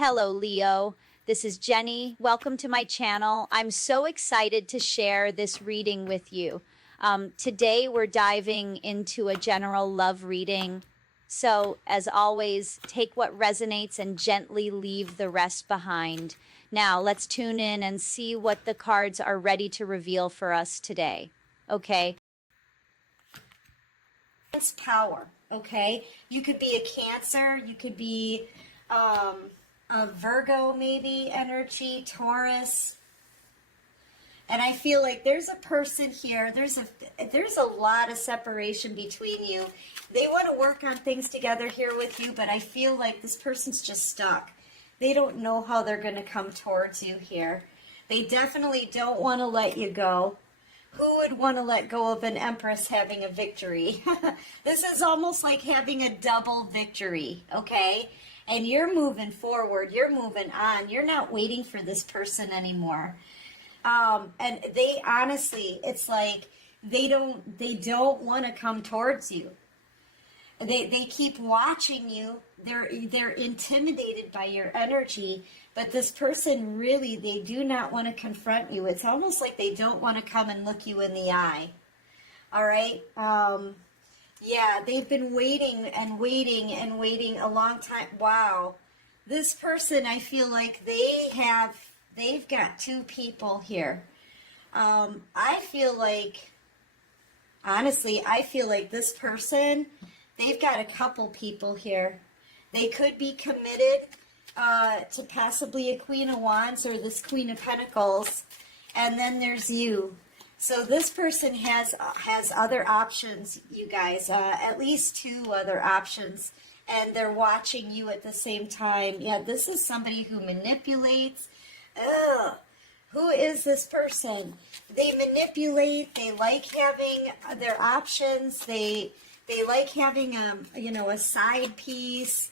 Hello, Leo. This is Jenny. Welcome to my channel. I'm so excited to share this reading with you. Today, we're diving into a general love reading. So, as always, take what resonates and gently leave the rest behind. Now, let's tune in and see what the cards are ready to reveal for us today. Okay? It's power, okay? You could be a Cancer, you could be a Virgo maybe energy, Taurus. And I feel like there's a person here, there's a lot of separation between you. They want to work on things together here with you, but I feel like this person's just stuck. They don't know how they're going to come towards you here. They definitely don't want to let you go. Who would want to let go of an Empress having a victory? This is almost like having a double victory, okay? And you're moving forward, you're moving on, you're not waiting for this person anymore. And they honestly, it's like they don't want to come towards you. They keep watching you. They're intimidated by your energy, but this person really, they do not want to confront you. It's almost like they don't want to come and look you in the eye. All right? Yeah, they've been waiting and waiting and waiting a long time. Wow. This person, I feel like they've got two people here. I feel like, honestly, I feel like this person, they've got a couple people here. They could be committed to possibly a Queen of Wands or this Queen of Pentacles. And then there's you. So this person has other options, you guys, at least two other options. And they're watching you at the same time. Yeah, this is somebody who manipulates. Ugh. Who is this person? They manipulate. They like having their options. They like having a side piece.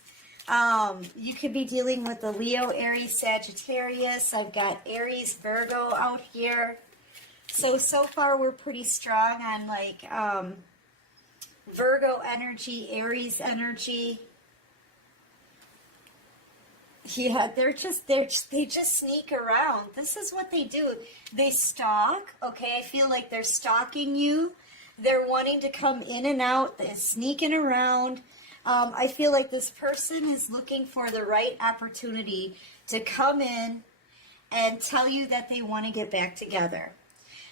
You could be dealing with the Leo, Aries, Sagittarius. I've got Aries, Virgo out here. So far we're pretty strong on like Virgo energy, Aries energy. Yeah, they just sneak around. This is what they do. They stalk. Okay, I feel like they're stalking you. They're wanting to come in and out. They're sneaking around. I feel like this person is looking for the right opportunity to come in and tell you that they want to get back together.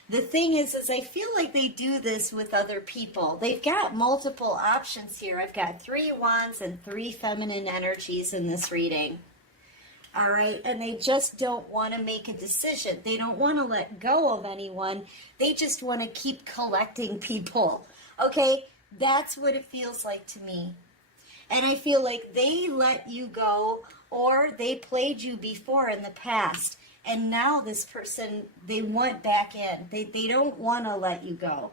The thing is I feel like they do this with other people. They've got multiple options here. I've got 3 wands and 3 feminine energies in this reading. All right, and they just don't want to make a decision. They don't want to let go of anyone. They just want to keep collecting people. Okay, that's what it feels like to me. And I feel like they let you go or they played you before in the past. And now this person, they want back in. They don't want to let you go.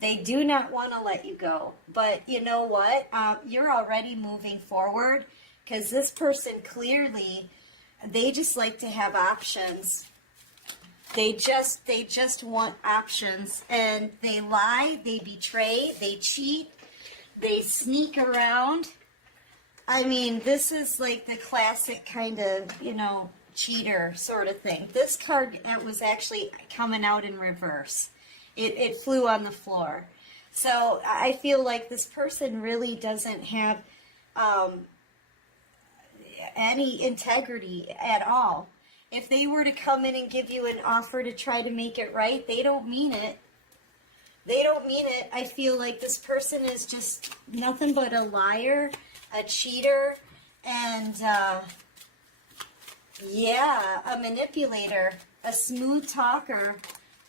They do not want to let you go. But you know what? You're already moving forward because this person clearly, they just like to have options. They just want options. And they lie, they betray, they cheat, they sneak around. I mean, this is like the classic kind of, cheater sort of thing. This card, it was actually coming out in reverse. It flew on the floor. So I feel like this person really doesn't have any integrity at all. If they were to come in and give you an offer to try to make it right, they don't mean it. They don't mean it. I feel like this person is just nothing but a liar, a cheater, and yeah, a manipulator, a smooth talker.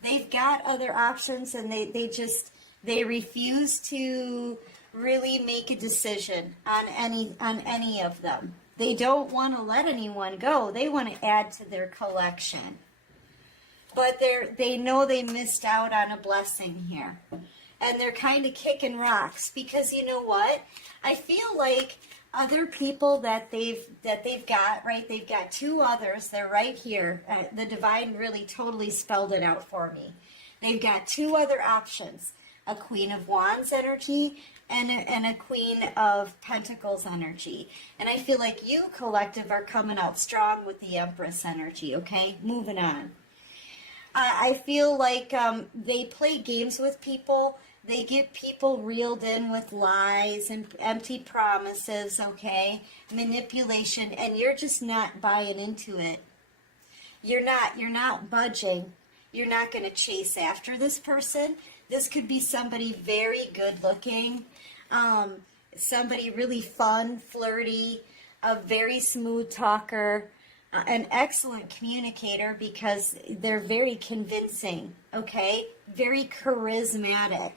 They've got other options and they refuse to really make a decision on any of them. They don't want to let anyone go. They want to add to their collection. But they know they missed out on a blessing here. And they're kind of kicking rocks because you know what? I feel like other people that they've got, right? They've got 2 others. They're right here. The divine really totally spelled it out for me. They've got 2 other options. A Queen of Wands energy and a Queen of Pentacles energy. And I feel like you, collective, are coming out strong with the Empress energy, okay? Moving on. I feel like they play games with people. They get people reeled in with lies and empty promises, okay? Manipulation, and you're just not buying into it. You're not budging. You're not going to chase after this person. This could be somebody very good looking, somebody really fun, flirty, a very smooth talker, an excellent communicator because they're very convincing, okay? Very charismatic.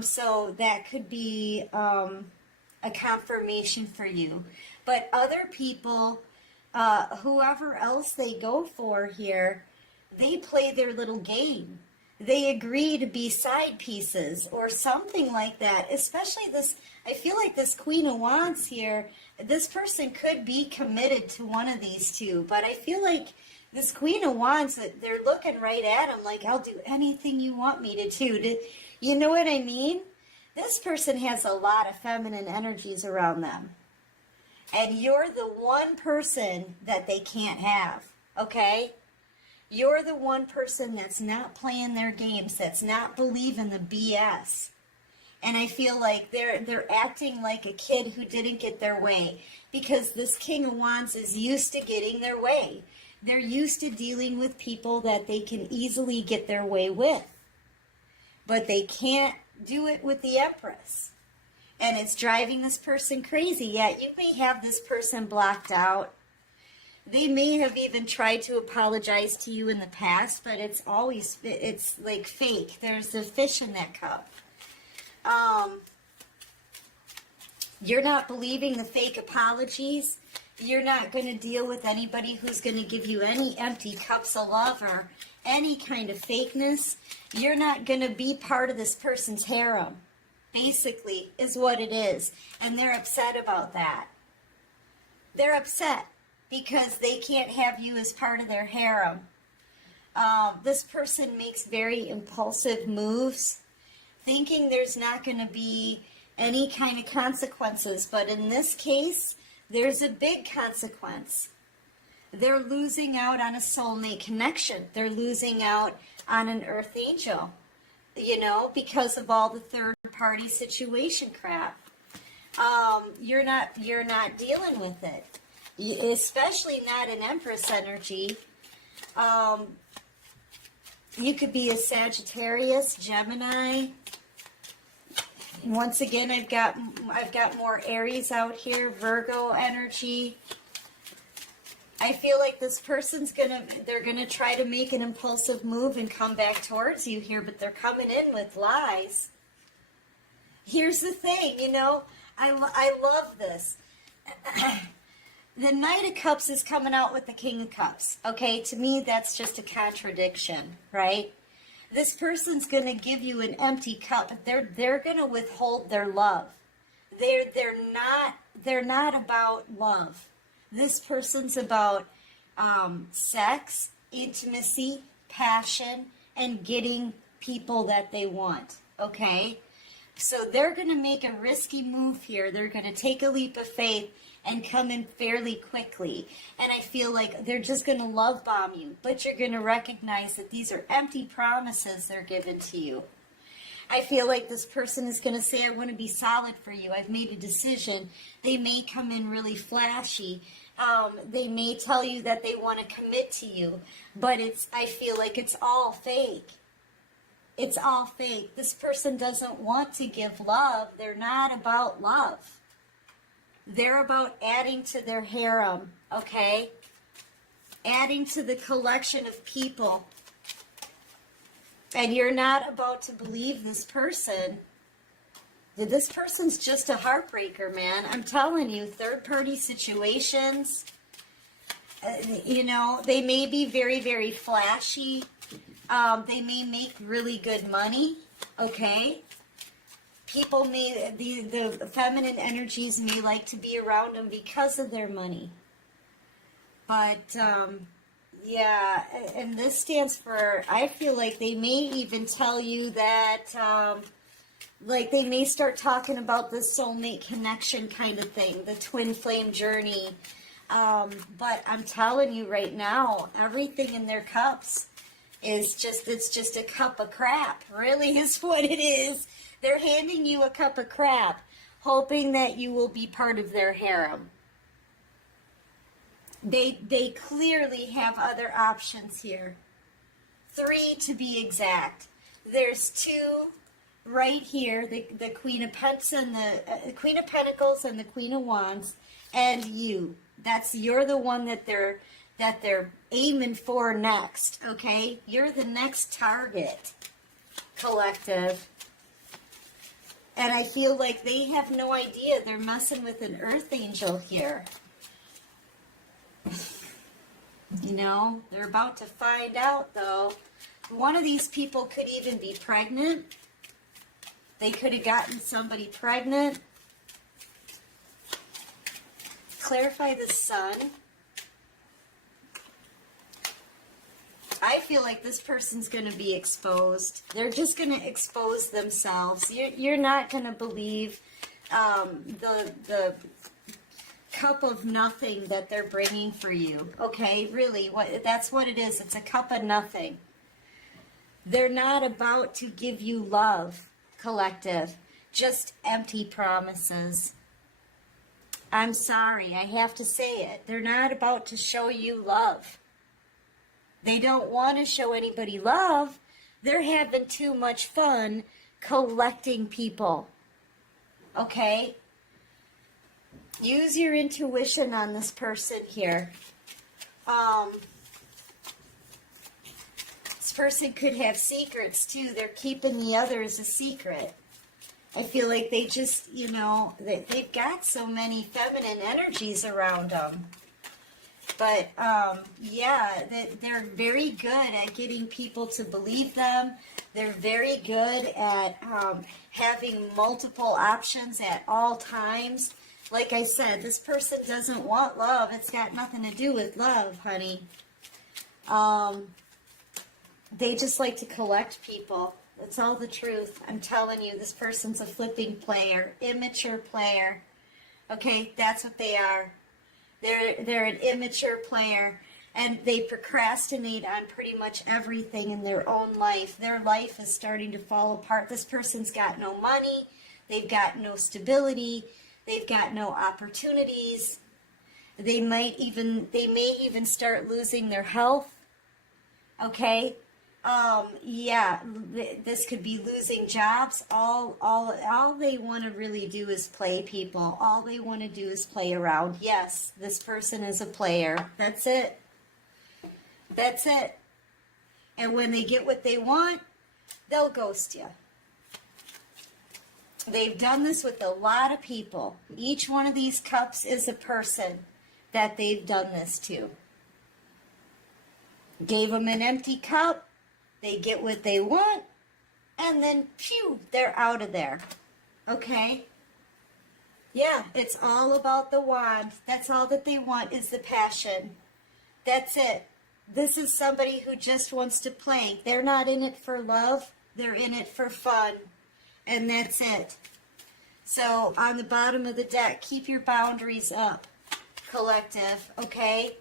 So that could be a confirmation for you. But other people, whoever else they go for here, they play their little game. They agree to be side pieces or something like that. Especially this, I feel like this Queen of Wands here, this person could be committed to one of these two. But I feel like this Queen of Wands, they're looking right at him like, I'll do anything you want me to do. You know what I mean? This person has a lot of feminine energies around them. And you're the one person that they can't have, okay? You're the one person that's not playing their games, that's not believing the BS. And I feel like they're acting like a kid who didn't get their way, because this King of Wands is used to getting their way. They're used to dealing with people that they can easily get their way with. But they can't do it with the Empress. And it's driving this person crazy. Yet you may have this person blocked out. They may have even tried to apologize to you in the past, but it's like fake. There's a fish in that cup. You're not believing the fake apologies. You're not going to deal with anybody who's going to give you any empty cups of love or any kind of fakeness. You're not going to be part of this person's harem, basically, is what it is. And they're upset about that. They're upset because they can't have you as part of their harem. This person makes very impulsive moves, thinking there's not going to be any kind of consequences. But in this case, there's a big consequence. They're losing out on a soulmate connection. They're losing out on an earth angel, you know, because of all the third party situation crap. You're not dealing with it. Especially not an Empress energy. You could be a Sagittarius, Gemini. Once again, I've got more Aries out here, Virgo energy. I feel like this person's they're gonna try to make an impulsive move and come back towards you here, but they're coming in with lies. Here's the thing, you know, I love this. The Knight of Cups is coming out with the King of Cups. Okay, to me, that's just a contradiction, right? This person's going to give you an empty cup, but they're going to withhold their love. They're not about love. This person's about sex, intimacy, passion, and getting people that they want. Okay, so they're going to make a risky move here. They're going to take a leap of faith and come in fairly quickly. And I feel like they're just going to love bomb you, but you're going to recognize that these are empty promises they're given to you. I feel like this person is going to say, I want to be solid for you. I've made a decision. They may come in really flashy. They may tell you that they want to commit to you, but I feel like it's all fake. It's all fake. This person doesn't want to give love. They're not about love. They're about adding to their harem, okay? Adding to the collection of people. And you're not about to believe this person. This person's just a heartbreaker, man. I'm telling you, third-party situations, you know, they may be very, very flashy. They may make really good money, okay? People the feminine energies may like to be around them because of their money. But, yeah, and this stands for, I feel like they may even tell you that Like they may start talking about the soulmate connection kind of thing, the twin flame journey. But I'm telling you right now, everything in their cups is it's just a cup of crap, really is what it is. They're handing you a cup of crap, hoping that you will be part of their harem. They clearly have other options here. 3 to be exact. There's 2 right here, the Queen of Pentacles and the Queen of Pentacles and the Queen of Wands, and you. You're the one that they're aiming for next, okay? You're the next target, collective. And I feel like they have no idea they're messing with an earth angel here. You know, they're about to find out, though. One of these people could even be pregnant. They could have gotten somebody pregnant. Clarify the sun. I feel like this person's going to be exposed. They're just going to expose themselves. You're not going to believe the cup of nothing that they're bringing for you. Okay, really, that's what it is. It's a cup of nothing. They're not about to give you love, collective. Just empty promises. I'm sorry, I have to say it. They're not about to show you love. They don't want to show anybody love. They're having too much fun collecting people. Okay? Use your intuition on this person here. This person could have secrets too. They're keeping the others a secret. I feel like they just, you know, they've got so many feminine energies around them. But, yeah, they're very good at getting people to believe them. They're very good at having multiple options at all times. Like I said, this person doesn't want love. It's got nothing to do with love, honey. They just like to collect people. That's all the truth. I'm telling you, this person's a flipping player, immature player. Okay, that's what they are. They're an immature player, and they procrastinate on pretty much everything in their own life. Their life is starting to fall apart. This person's got no money. They've got no stability. They've got no opportunities. They may even start losing their health. Okay? Yeah, this could be losing jobs. All they want to really do is play people. All they want to do is play around. Yes, this person is a player. That's it. That's it. And when they get what they want, they'll ghost you. They've done this with a lot of people. Each one of these cups is a person that they've done this to. Gave them an empty cup. They get what they want, and then, phew, they're out of there. Okay? Yeah, it's all about the wand. That's all that they want is the passion. That's it. This is somebody who just wants to play. They're not in it for love. They're in it for fun. And that's it. So, on the bottom of the deck, keep your boundaries up, collective, okay?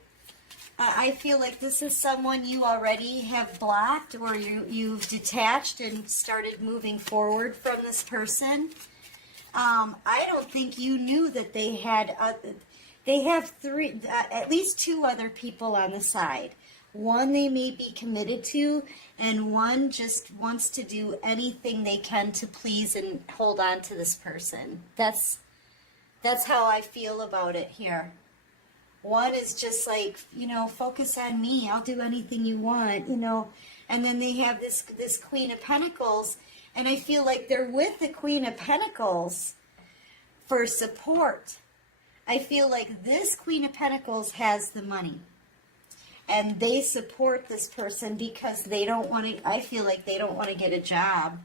I feel like this is someone you already have blocked, or you've detached and started moving forward from this person. I don't think you knew that they have at least 2 other people on the side. One they may be committed to, and one just wants to do anything they can to please and hold on to this person. That's how I feel about it here. One is just like, you know, focus on me. I'll do anything you want, you know. And then they have this Queen of Pentacles, and I feel like they're with the Queen of Pentacles for support. I feel like this Queen of Pentacles has the money, and they support this person because they don't want to, I feel like they don't want to get a job.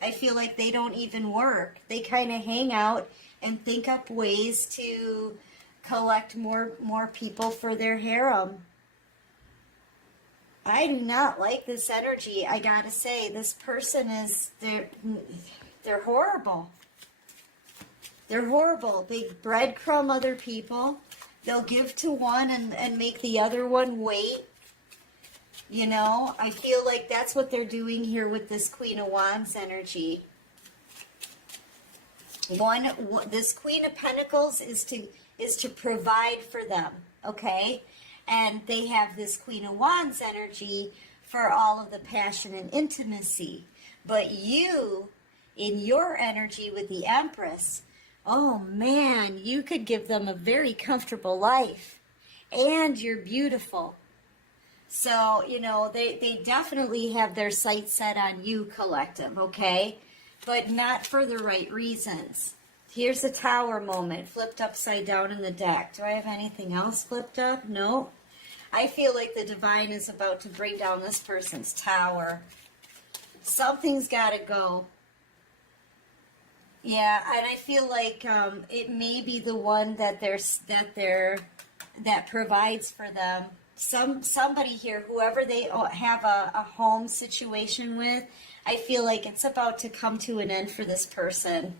I feel like they don't even work. They kind of hang out and think up ways to collect more people for their harem. I do not like this energy. I gotta say, this person is They're horrible. They're horrible. They breadcrumb other people. They'll give to one and make the other one wait. You know, I feel like that's what they're doing here with this Queen of Wands energy. This Queen of Pentacles is to provide for them, okay? And they have this Queen of Wands energy for all of the passion and intimacy. But you, in your energy with the Empress, oh man, you could give them a very comfortable life. And you're beautiful. So, you know, they definitely have their sights set on you, collective, okay? But not for the right reasons. Here's a Tower moment, flipped upside down in the deck. Do I have anything else flipped up? No. I feel like the divine is about to bring down this person's tower. Something's got to go. Yeah, and I feel like it may be the one that provides for them. Somebody here, whoever they have a home situation with, I feel like it's about to come to an end for this person.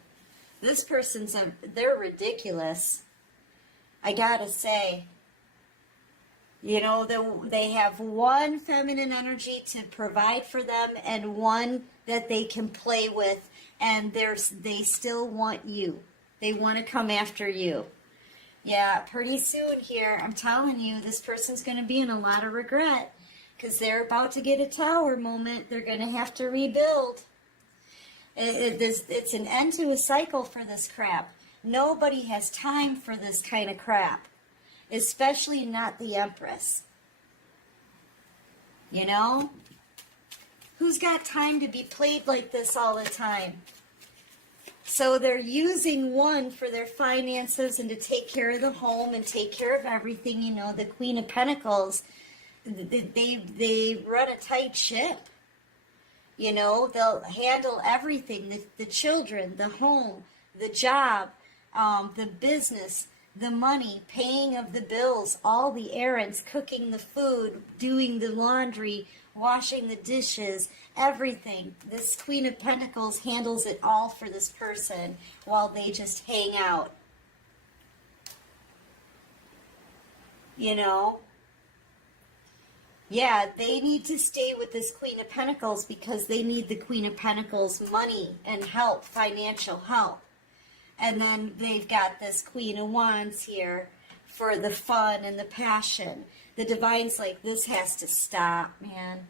This person's they're ridiculous. I gotta say. You know, they have one feminine energy to provide for them and one that they can play with, and they still want you. They want to come after you. Yeah, pretty soon here, I'm telling you, this person's going to be in a lot of regret because they're about to get a Tower moment. They're going to have to rebuild. It's an end to a cycle for this crap. Nobody has time for this kind of crap, especially not the Empress. You know? Who's got time to be played like this all the time? So they're using one for their finances and to take care of the home and take care of everything. You know, the Queen of Pentacles, they run a tight ship. You know, they'll handle everything, the children, the home, the job, the business, the money, paying of the bills, all the errands, cooking the food, doing the laundry, washing the dishes, everything. This Queen of Pentacles handles it all for this person while they just hang out. You know? Yeah, they need to stay with this Queen of Pentacles because they need the Queen of Pentacles money and help, financial help. And then they've got this Queen of Wands here for the fun and the passion. The divine's like, this has to stop, man.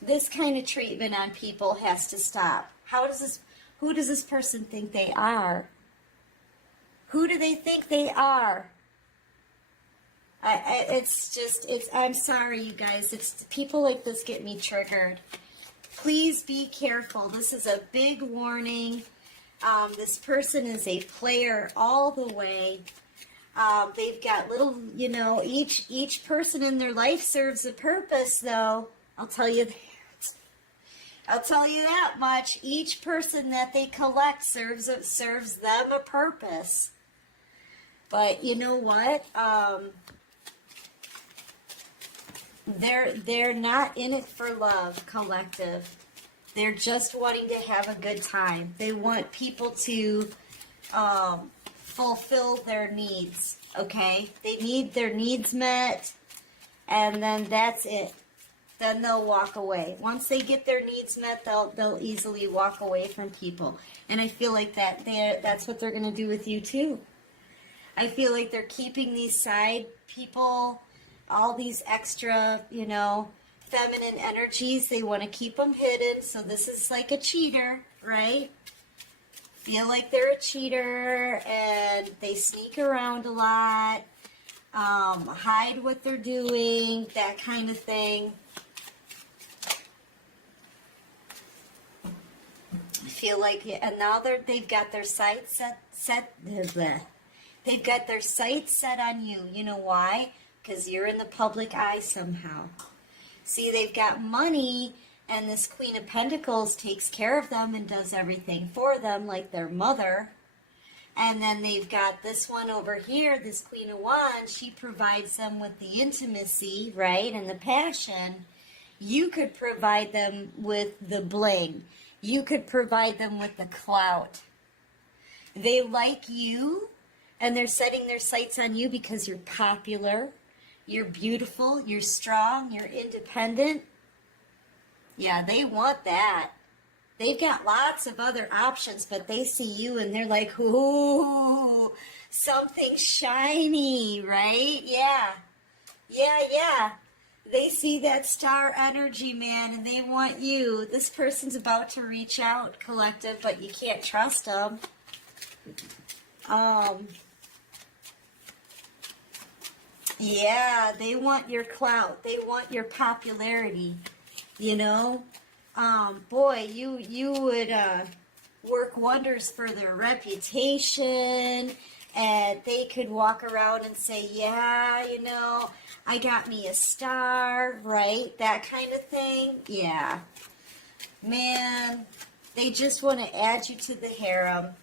This kind of treatment on people has to stop. Who does this person think they are? Who do they think they are? I'm sorry, you guys. People like this get me triggered. Please be careful. This is a big warning. This person is a player all the way. They've got little, you know, each person in their life serves a purpose, though. I'll tell you that. I'll tell you that much. Each person that they collect serves them a purpose. But you know what? They're not in it for love, collective. They're just wanting to have a good time. They want people to fulfill their needs, okay? They need their needs met, and then that's it. Then they'll walk away. Once they get their needs met, they'll easily walk away from people. And I feel like that's what they're going to do with you too. I feel like they're keeping these side people, all these extra, you know, feminine energies. They want to keep them hidden. So this is like a cheater, right? Feel like they're a cheater and they sneak around a lot, hide what they're doing, that kind of thing. Feel like, and now they've got their sights set. They've got their sights set on you. You know why? Because you're in the public eye somehow. See, they've got money, and this Queen of Pentacles takes care of them and does everything for them, like their mother. And then they've got this one over here, this Queen of Wands. She provides them with the intimacy, right, and the passion. You could provide them with the bling You could provide them with the clout. They like you, and they're setting their sights on you because you're popular, you're beautiful, you're strong, you're independent. Yeah, they want that. They've got lots of other options, but they see you and they're like, ooh, something shiny, right? Yeah. Yeah. They see that star energy, man, and they want you. This person's about to reach out, collective, but you can't trust them. Yeah, they want your clout. They want your popularity, you know? Boy, you would work wonders for their reputation, and they could walk around and say, yeah, you know, I got me a star, right? That kind of thing. Yeah. Man, they just want to add you to the harem.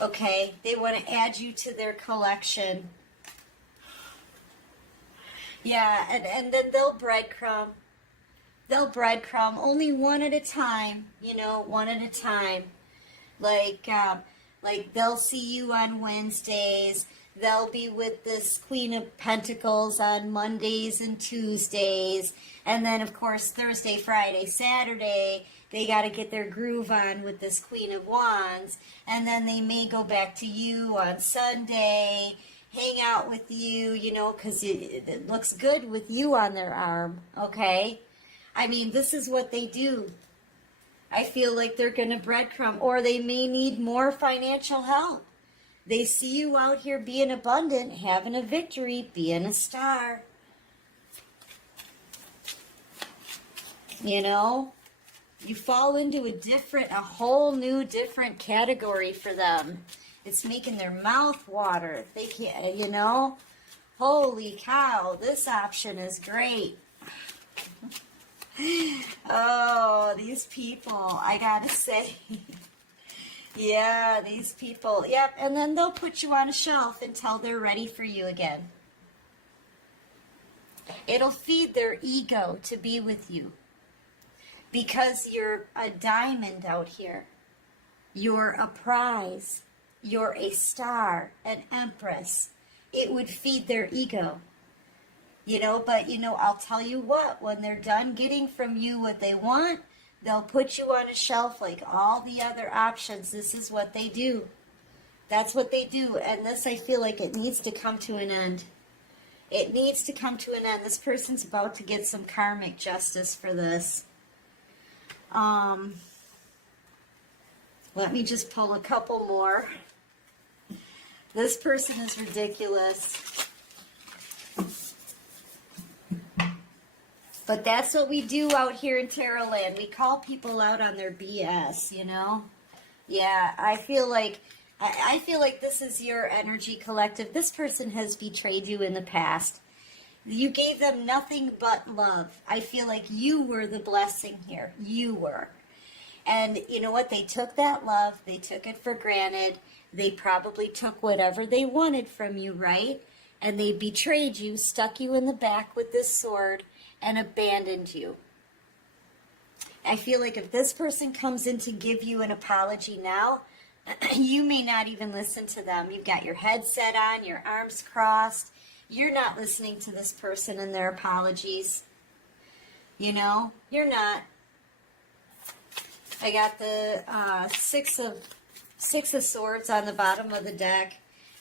Okay? They want to add you to their collection. Yeah, and then they'll breadcrumb. They'll breadcrumb only one at a time, you know, one at a time. Like they'll see you on Wednesdays. They'll be with this Queen of Pentacles on Mondays and Tuesdays. And then, of course, Thursday, Friday, Saturday, they got to get their groove on with this Queen of Wands. And then they may go back to you on Sunday, hang out with you, you know, because it looks good with you on their arm, okay? I mean, this is what they do. I feel like they're going to breadcrumb, or they may need more financial help. They see you out here being abundant, having a victory, being a star. You know, you fall into a whole new different category for them. It's making their mouth water. They can't, you know, holy cow, this option is great. Oh, these people, I gotta say. Yeah, these people. Yep, and then they'll put you on a shelf until they're ready for you again. It'll feed their ego to be with you. Because you're a diamond out here. You're a prize. You're a star, an empress. It would feed their ego. You know, but, you know, I'll tell you what, when they're done getting from you what they want, they'll put you on a shelf like all the other options. This is what they do. That's what they do. And this, I feel like it needs to come to an end. It needs to come to an end. This person's about to get some karmic justice for this. Let me just pull a couple more. This person is ridiculous. But that's what we do out here in Tarot Land. We call people out on their BS, you know? Yeah, I feel like this is your energy, collective. This person has betrayed you in the past. You gave them nothing but love. I feel like you were the blessing here. You were. And you know what? They took that love. They took it for granted. They probably took whatever they wanted from you, right? And they betrayed you, stuck you in the back with this sword, and abandoned you. I feel like if this person comes in to give you an apology now, you may not even listen to them. You've got your headset on, your arms crossed. You're not listening to this person and their apologies. You know, you're not. I got the Six of Swords on the bottom of the deck.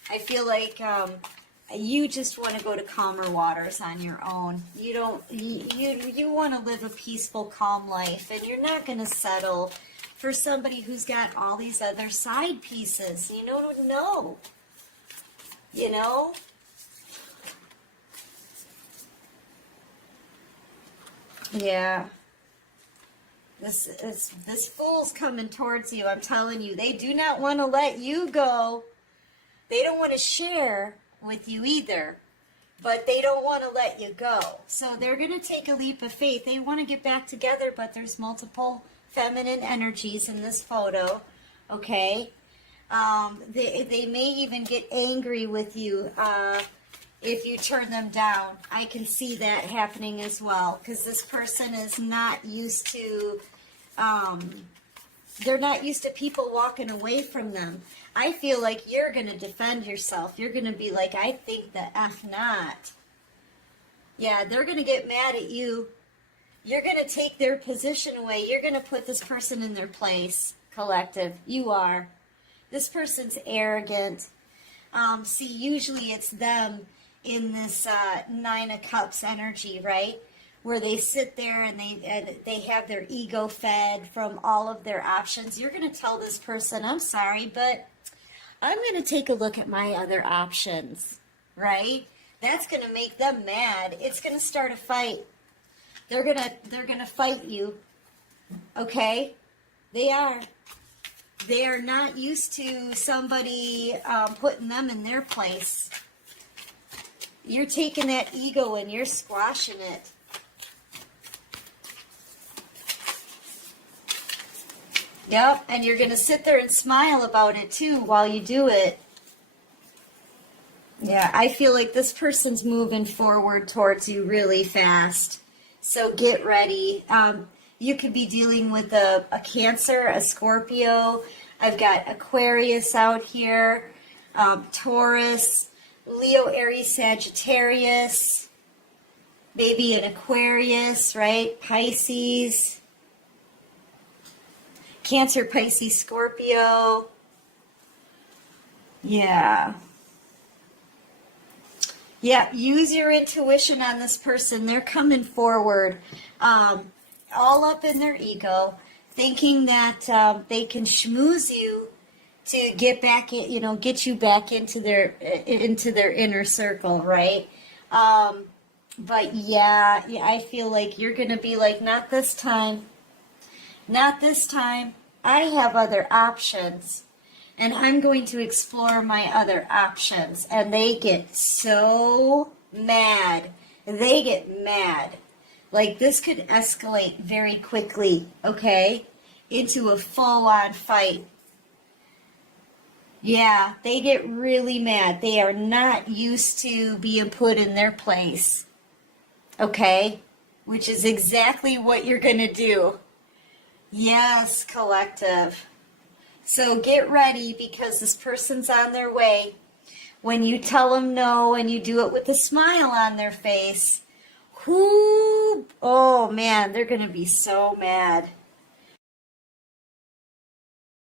I feel like you just want to go to calmer waters on your own. You don't. You want to live a peaceful, calm life, and you're not going to settle for somebody who's got all these other side pieces. You don't know. You know. Yeah. This fool's coming towards you. I'm telling you, they do not want to let you go. They don't want to share with you either, but they don't want to let you go. So they're going to take a leap of faith. They want to get back together, but there's multiple feminine energies in this photo. Okay, they may even get angry with you if you turn them down. I can see that happening as well, because this person is not used to They're not used to people walking away from them. I feel like you're going to defend yourself. You're going to be like, I think the F not. Yeah, they're going to get mad at you. You're going to take their position away. You're going to put this person in their place, collective. You are. This person's arrogant. See, usually it's them in this Nine of Cups energy, right? Where they sit there and they have their ego fed from all of their options. You're going to tell this person, I'm sorry, but I'm going to take a look at my other options, right? That's going to make them mad. It's going to start a fight. They're going to fight you. Okay? They are. They are not used to somebody putting them in their place. You're taking that ego and you're squashing it. Yep, and you're going to sit there and smile about it too while you do it. Yeah, I feel like this person's moving forward towards you really fast. So get ready. You could be dealing with a Cancer, a Scorpio. I've got Aquarius out here, Taurus, Leo, Aries, Sagittarius, maybe an Aquarius, right? Pisces. Cancer, Pisces, Scorpio. Yeah. Yeah, use your intuition on this person. They're coming forward, all up in their ego, thinking that they can schmooze you to get back in, get you back into their inner circle, right? But yeah, I feel like you're going to be like, not this time. Not this time. I have other options, and I'm going to explore my other options. And they get so mad. They get mad. Like, this could escalate very quickly, okay, into a full-on fight. Yeah, they get really mad. They are not used to being put in their place, okay, which is exactly what you're going to do. Yes, collective. So get ready, because this person's on their way. When you tell them no and you do it with a smile on their face, oh man, they're going to be so mad.